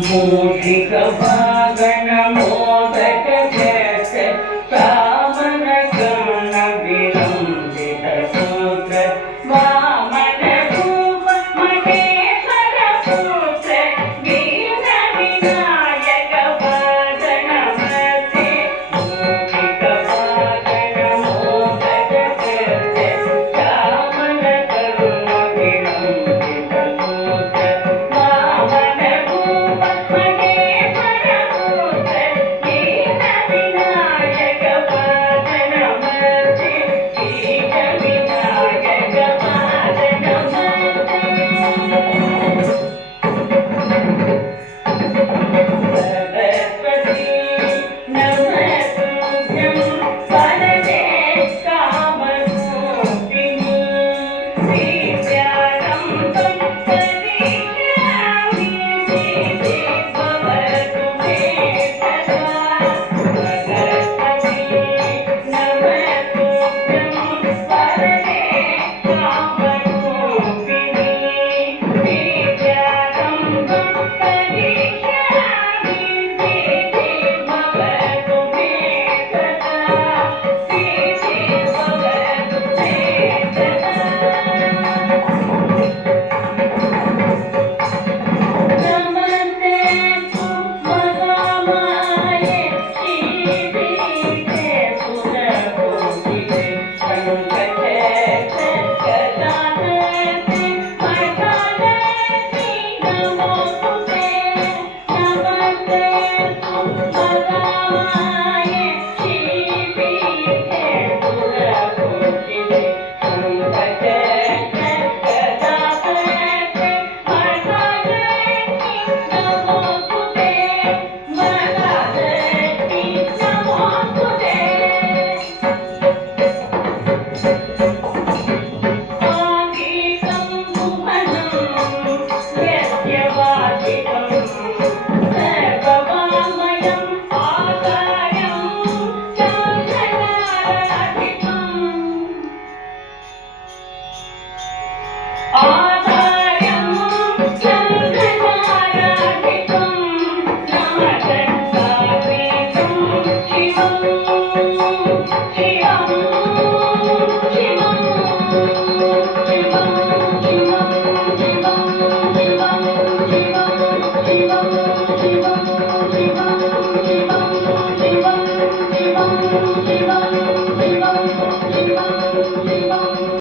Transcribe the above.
ಮೂರ್ತಿಕ ಭಾಗಣ modak Jaya